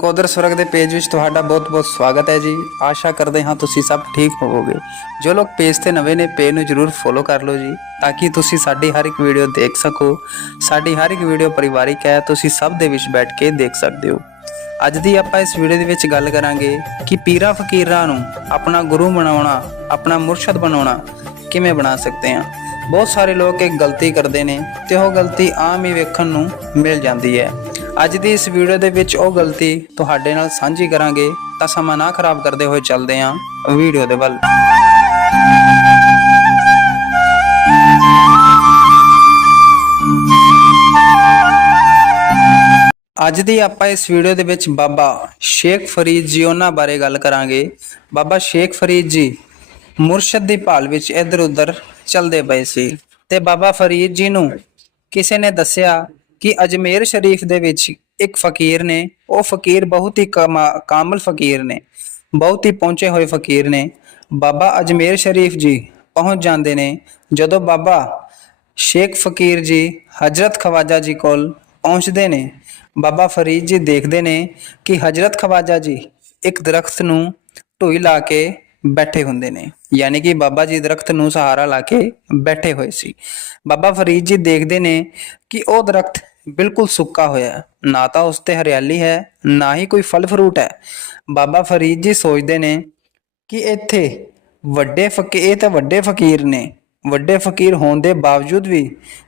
ਕੋਦਰ ਸੁਰਗ ਦੇ ਪੇਜ ਵਿੱਚ ਤੁਹਾਡਾ ਬਹੁਤ-ਬਹੁਤ ਸਵਾਗਤ ਹੈ ਜੀ। ਆਸ਼ਾ ਕਰਦੇ ਹਾਂ ਤੁਸੀਂ ਸਭ ਠੀਕ ਹੋਵੋਗੇ। ਜੋ ਲੋਕ ਪੇਜ ਤੇ ਨਵੇਂ ਨੇ, ਪੇਜ ਨੂੰ ਜਰੂਰ ਫੋਲੋ ਕਰ ਲਓ ਜੀ, ਤਾਂ ਕਿ ਤੁਸੀਂ ਸਾਡੀ ਹਰ ਇੱਕ ਵੀਡੀਓ ਦੇਖ ਸਕੋ। ਸਾਡੀ ਹਰ ਇੱਕ ਵੀਡੀਓ ਪਰਿਵਾਰਿਕ ਹੈ, ਤੁਸੀਂ ਸਭ ਦੇ ਵਿੱਚ ਬੈਠ ਕੇ ਦੇਖ ਸਕਦੇ ਹੋ। ਅੱਜ ਦੀ ਆਪਾਂ ਇਸ ਵੀਡੀਓ ਦੇ ਵਿੱਚ ਗੱਲ ਕਰਾਂਗੇ ਕਿ ਪੀਰਾਂ ਫਕੀਰਾਂ ਨੂੰ ਆਪਣਾ ਗੁਰੂ ਬਣਾਉਣਾ, ਆਪਣਾ ਮੁਰਸ਼ਦ ਬਣਾਉਣਾ ਕਿਵੇਂ ਬਣਾ ਸਕਦੇ ਹਾਂ। ਬਹੁਤ ਸਾਰੇ ਲੋਕ ਇਹ ਗਲਤੀ ਕਰਦੇ ਨੇ ਤੇ ਉਹ ਗਲਤੀ ਆਮ ਹੀ ਵੇਖਣ ਨੂੰ ਮਿਲ ਜਾਂਦੀ ਹੈ। ਅੱਜ ਦੀ ਇਸ ਵੀਡੀਓ ਦੇ ਵਿੱਚ ਉਹ ਗਲਤੀ ਤੁਹਾਡੇ ਨਾਲ ਸਾਂਝੀ ਕਰਾਂਗੇ ਤਾਂ ਸਮਾਂ ਨਾ ਖਰਾਬ ਕਰਦੇ ਹੋਏ ਚੱਲਦੇ ਹਾਂ ਵੀਡੀਓ ਦੇ ਵੱਲ। ਅੱਜ ਦੀ ਆਪਾਂ ਇਸ ਵੀਡੀਓ ਦੇ ਵਿੱਚ ਬਾਬਾ ਸ਼ੇਖ ਫਰੀਦ ਜੀ ਉਹਨਾਂ ਬਾਰੇ ਗੱਲ ਕਰਾਂਗੇ। ਬਾਬਾ ਸ਼ੇਖ ਫਰੀਦ ਜੀ ਮੁਰਸ਼ਦ ਦੀ ਭਾਲ ਵਿੱਚ ਇੱਧਰ ਉੱਧਰ ਚੱਲਦੇ ਪਏ ਸੀ ਤੇ ਬਾਬਾ ਫਰੀਦ ਜੀ ਨੂੰ ਕਿਸੇ ਨੇ ਦੱਸਿਆ ਕਿ ਅਜਮੇਰ ਸ਼ਰੀਫ ਦੇ ਵਿੱਚ ਇੱਕ ਫਕੀਰ ਨੇ, ਉਹ ਫਕੀਰ ਬਹੁਤ ਹੀ ਕਮਾ- ਕਾਮਲ ਫਕੀਰ ਨੇ, ਬਹੁਤ ਹੀ ਪਹੁੰਚੇ ਹੋਏ ਫਕੀਰ ਨੇ। ਬਾਬਾ ਅਜਮੇਰ ਸ਼ਰੀਫ ਜੀ ਪਹੁੰਚ ਜਾਂਦੇ ਨੇ, ਜਦੋਂ ਬਾਬਾ ਸ਼ੇਖ ਫਕੀਰ ਜੀ ਹਜ਼ਰਤ ਖਵਾਜਾ ਜੀ ਕੋਲ ਪਹੁੰਚਦੇ ਨੇ। ਬਾਬਾ ਫਰੀਦ ਜੀ ਦੇਖਦੇ ਨੇ ਕਿ ਹਜ਼ਰਤ ਖਵਾਜਾ ਜੀ ਇੱਕ ਦਰਖਤ ਨੂੰ ਢੋਈ ਲਾ ਕੇ ਬੈਠੇ ਹੁੰਦੇ ਨੇ, ਯਾਨੀ ਕਿ ਬਾਬਾ ਜੀ ਦਰਖਤ ਨੂੰ ਸਹਾਰਾ ਲਾ ਕੇ ਬੈਠੇ ਹੋਏ ਸੀ। ਬਾਬਾ ਫਰੀਦ ਜੀ ਦੇਖਦੇ ਨੇ ਕਿ ਉਹ ਦਰਖਤ ਬਿਲਕੁਲ ਸੁੱਕਾ ਹੋਇਆ ਨਾ ਤਾਂ ਉਸ ਤੇ ਹਰਿਆਲੀ ਹੈ, ਨਾ ਹੀ ਕੋਈ ਫਲ ਫਰੂਟ ਹੈ। ਬਾਬਾ ਫਰੀਦ ਜੀ ਸੋਚਦੇ ਨੇ ਕਿ ਇੱਥੇ ਵੱਡੇ ਫਕੀਰ ਇਹ ਤਾਂ ਵੱਡੇ ਫਕੀਰ ਨੇ। ਵੱਡੇ ਫਕੀਰ ਹੋਣ ਦੇ ਬਾਵਜੂਦ ਵੀ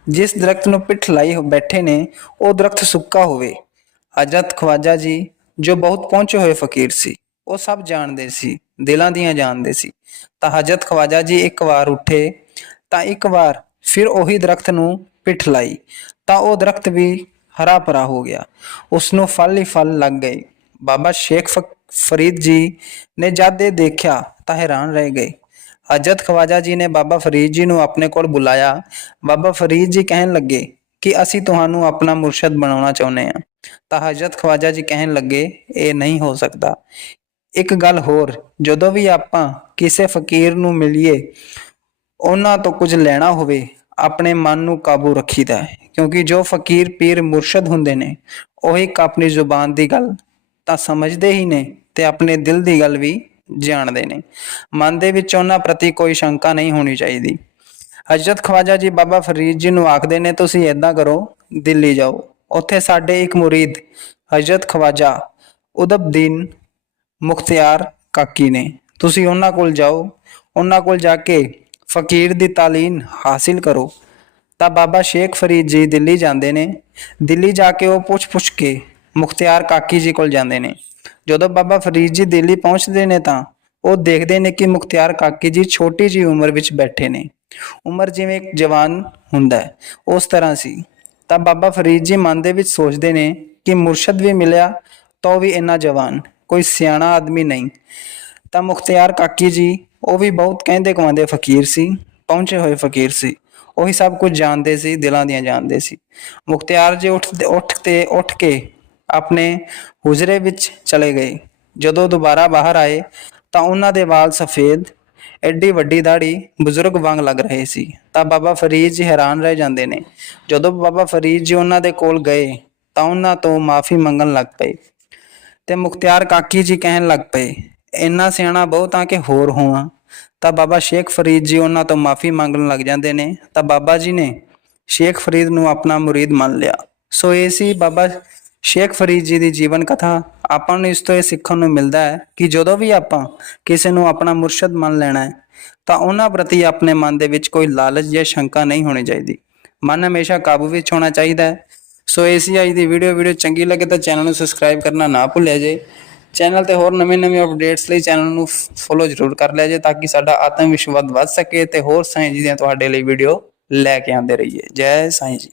ਜਿਸ ਦਰਖਤ ਨੂੰ ਪਿੱਠ ਲਾਈ ਬੈਠੇ ਨੇ, ਉਹ ਦਰਖਤ ਸੁੱਕਾ ਹੋਵੇ। ਹਜ਼ਰਤ ਖਵਾਜਾ ਜੀ, ਜੋ ਬਹੁਤ ਪਹੁੰਚੇ ਹੋਏ ਫਕੀਰ ਸੀ, ਉਹ ਸਭ ਜਾਣਦੇ ਸੀ, ਦਿਲਾਂ ਦੀਆਂ ਜਾਣਦੇ ਸੀ। ਤਾਂ ਹਜ਼ਰਤ ਖਵਾਜਾ ਜੀ ਇੱਕ ਵਾਰ ਉੱਠੇ, ਤਾਂ ਇੱਕ ਵਾਰ ਫਿਰ ਉਹੀ ਦਰਖਤ ਨੂੰ ਪਿੱਠ ਲਾਈ, ਤਾਂ ਉਹ ਦਰਖਤ ਵੀ ਹਰਾ ਭਰਾ ਹੋ ਗਿਆ। ਉਸ ਨੂੰ ਫਲ ਹੀ ਫਲ ਲੱਗ ਗਏ। ਬਾਬਾ ਸ਼ੇਖ ਫਰੀਦ ਜੀ ਨੇ ਜਦ ਇਹ ਦੇਖਿਆ ਤਾਂ ਹੈਰਾਨ ਰਹਿ ਗਏ। ਹਜ਼ਰਤ ਖਵਾਜਾ ਜੀ ਨੇ ਬਾਬਾ ਫਰੀਦ ਜੀ ਨੂੰ ਆਪਣੇ ਕੋਲ ਬੁਲਾਇਆ। ਬਾਬਾ ਫਰੀਦ ਜੀ ਕਹਿਣ ਲੱਗੇ ਕਿ ਅਸੀਂ ਤੁਹਾਨੂੰ ਆਪਣਾ ਮੁਰਸ਼ਦ ਬਣਾਉਣਾ ਚਾਹੁੰਦੇ ਹਾਂ। ਤਾਂ ਹਜ਼ਰਤ ਖਵਾਜਾ ਜੀ ਕਹਿਣ ਲੱਗੇ, ਇਹ ਨਹੀਂ ਹੋ ਸਕਦਾ। ਇੱਕ ਗੱਲ ਹੋਰ, ਜਦੋਂ ਵੀ ਆਪਾਂ ਕਿਸੇ ਫਕੀਰ ਨੂੰ ਮਿਲੀਏ ਉਹਨਾਂ ਤੋਂ ਕੁਝ ਲੈਣਾ ਹੋਵੇ, ਆਪਣੇ ਮਨ ਨੂੰ ਕਾਬੂ ਰੱਖੀਦਾ ਹੈ। ਕਿਉਂਕਿ ਜੋ ਫਕੀਰ ਪੀਰ ਮੁਰਸ਼ਦ ਹੁੰਦੇ ਨੇ, ਉਹ ਇੱਕ ਆਪਣੀ ਜ਼ੁਬਾਨ ਦੀ ਗੱਲ ਤਾਂ ਸਮਝਦੇ ਹੀ ਨੇ ਤੇ ਆਪਣੇ ਦਿਲ ਦੀ ਗੱਲ ਵੀ ਜਾਣਦੇ ਨੇ। ਮਨ ਦੇ ਵਿੱਚ ਉਹਨਾਂ ਪ੍ਰਤੀ ਕੋਈ ਸ਼ੰਕਾ ਨਹੀਂ ਹੋਣੀ ਚਾਹੀਦੀ। ਹਜ਼ਰਤ ਖਵਾਜਾ ਜੀ, ਬਾਬਾ ਫਰੀਦ ਜੀ ਨੂੰ ਆਖਦੇ ਨੇ, ਤੁਸੀਂ ਏਦਾਂ ਕਰੋ, ਦਿੱਲੀ ਜਾਓ। ਉੱਥੇ ਸਾਡੇ ਇੱਕ ਮੁਰੀਦ, ਹਜ਼ਰਤ ਖਵਾਜਾ ਉਦਬਦੀਨ ਮੁਖਤਿਆਰ ਕਾਕੀ ਨੇ। ਤੁਸੀਂ ਉਹਨਾਂ ਕੋਲ ਜਾਓ, ਉਹਨਾਂ ਕੋਲ ਜਾ ਕੇ ਫਕੀਰ ਦੀ ਤਾਲੀਮ ਹਾਸਿਲ ਕਰੋ। ਤਾਂ ਬਾਬਾ ਸ਼ੇਖ ਫਰੀਦ ਜੀ ਦਿੱਲੀ ਜਾਂਦੇ ਨੇ। ਦਿੱਲੀ ਜਾ ਕੇ ਉਹ ਪੁੱਛ-ਪੁੱਛ ਕੇ ਮੁਖਤਿਆਰ ਕਾਕੀ ਜੀ ਕੋਲ ਜਾਂਦੇ ਨੇ। ਜਦੋਂ ਬਾਬਾ ਫਰੀਦ ਜੀ ਦਿੱਲੀ ਪਹੁੰਚਦੇ ਨੇ ਤਾਂ ਉਹ ਦੇਖਦੇ ਨੇ ਕਿ ਮੁਖਤਿਆਰ ਕਾਕੀ ਜੀ ਛੋਟੀ ਜੀ ਉਮਰ ਵਿੱਚ ਬੈਠੇ ਨੇ। ਉਮਰ ਜਿਵੇਂ ਇੱਕ ਜਵਾਨ ਹੁੰਦਾ ਹੈ। ਉਸ ਤਰ੍ਹਾਂ ਸੀ। ਤਾਂ ਬਾਬਾ ਫਰੀਦ ਜੀ ਮਨ ਦੇ ਵਿੱਚ ਸੋਚਦੇ ਨੇ ਕਿ ਮੁਰਸ਼ਦ ਵੀ ਮਿਲਿਆ ਤਾਂ ਉਹ ਵੀ ਇੰਨਾ ਜਵਾਨ। ਕੋਈ ਸਿਆਣਾ ਆਦਮੀ ਨਹੀਂ। ਤਾਂ ਮੁਖਤਿਆਰ ਕਾਕੀ ਜੀ, ਉਹ ਵੀ ਬਹੁਤ ਕਹਿੰਦੇ ਕਵਾਉਂਦੇ ਫਕੀਰ ਸੀ, ਪਹੁੰਚੇ ਹੋਏ ਫਕੀਰ ਸੀ। ਉਹੀ ਸਭ ਕੁਝ ਜਾਣਦੇ ਸੀ, ਦਿਲਾਂ ਦੀਆਂ ਜਾਣਦੇ ਸੀ। ਮੁਖਤਿਆਰ ਜੀ ਉੱਠ ਉੱਠ ਤੇ ਉੱਠ ਕੇ ਆਪਣੇ ਹੁਜਰੇ ਵਿੱਚ ਚਲੇ ਗਏ। ਜਦੋਂ ਦੁਬਾਰਾ ਬਾਹਰ ਆਏ, ਤਾਂ ਉਹਨਾਂ ਦੇ ਵਾਲ ਸਫੇਦ, ਐਡੀ ਵੱਡੀ ਦਾੜੀ ਬਜ਼ੁਰਗ ਵਾਂਗ ਲੱਗ ਰਹੇ ਸੀ। ਤਾਂ ਬਾਬਾ ਫਰੀਦ ਜੀ ਹੈਰਾਨ ਰਹਿ ਜਾਂਦੇ ਨੇ। ਜਦੋਂ ਬਾਬਾ ਫਰੀਦ ਜੀ ਉਹਨਾਂ ਦੇ ਕੋਲ ਗਏ, ਤਾਂ ਉਹਨਾਂ ਤੋਂ ਮਾਫੀ ਮੰਗਣ ਲੱਗ ਪਏ ਤੇ ਮੁਖਤਿਆਰ ਕਾਕੀ ਜੀ ਕਹਿਣ ਲੱਗ ਪਏ ਇੰਨਾ ਸਿਆਣਾ ਬਹੁਤਾਂ ਕਿ ਹੋਰ ਹੋਵਾਂ। ਤਾਂ ਬਾਬਾ ਸ਼ੇਖ ਫਰੀਦ ਜੀ ਉਹਨਾਂ ਤੋਂ ਮਾਫੀ ਮੰਗਣ ਲੱਗ ਜਾਂਦੇ ਨੇ। ਤਾਂ ਬਾਬਾ ਜੀ ਨੇ ਸ਼ੇਖ ਫਰੀਦ ਨੂੰ ਆਪਣਾ ਮੁਰੀਦ ਮੰਨ ਲਿਆ। ਸੋ ਇਹ ਸੀ ਬਾਬਾ ਸ਼ੇਖ ਫਰੀਦ ਜੀ ਦੀ ਜੀਵਨ ਕਥਾ। ਆਪਾਂ ਨੂੰ ਇਸ ਤੋਂ ਇਹ ਸਿੱਖਣ ਨੂੰ ਮਿਲਦਾ ਹੈ ਕਿ ਜਦੋਂ ਵੀ ਆਪਾਂ ਕਿਸੇ ਨੂੰ ਆਪਣਾ ਮੁਰਸ਼ਦ ਮੰਨ ਲੈਣਾ ਹੈ, ਤਾਂ ਉਹਨਾਂ ਪ੍ਰਤੀ ਆਪਣੇ ਮਨ ਦੇ ਵਿੱਚ ਕੋਈ ਲਾਲਚ ਜਾਂ ਸ਼ੰਕਾ ਨਹੀਂ ਹੋਣੀ ਚਾਹੀਦੀ। ਮਨ ਹਮੇਸ਼ਾ ਕਾਬੂ ਵਿੱਚ ਹੋਣਾ ਚਾਹੀਦਾ ਹੈ। ਸੋ ਏਸੀ ਅੱਜ ਦੀ ਵੀਡੀਓ ਵੀਡੀਓ ਚੰਗੀ ਲੱਗੇ ਤਾਂ ਚੈਨਲ ਨੂੰ ਸਬਸਕ੍ਰਾਈਬ ਕਰਨਾ ਨਾ ਭੁੱਲਿਆ ਜੇ। ਚੈਨਲ ਤੇ ਹੋਰ ਨਵੇਂ-ਨਵੇਂ ਅਪਡੇਟਸ ਲਈ ਚੈਨਲ ਨੂੰ ਫੋਲੋ ਜ਼ਰੂਰ ਕਰ ਲਿਆ ਜੇ ਤਾਂ ਕਿ ਸਾਡਾ ਆਤਮ ਵਿਸ਼ਵਾਸ ਵੱਧ ਸਕੇ ਤੇ ਹੋਰ ਸਾਈਂ ਜੀ ਦੀਆਂ ਤੁਹਾਡੇ ਲਈ ਵੀਡੀਓ ਲੈ ਕੇ ਆਉਂਦੇ ਰਹੀਏ। ਜੈ ਸਾਈਂ ਜੀ।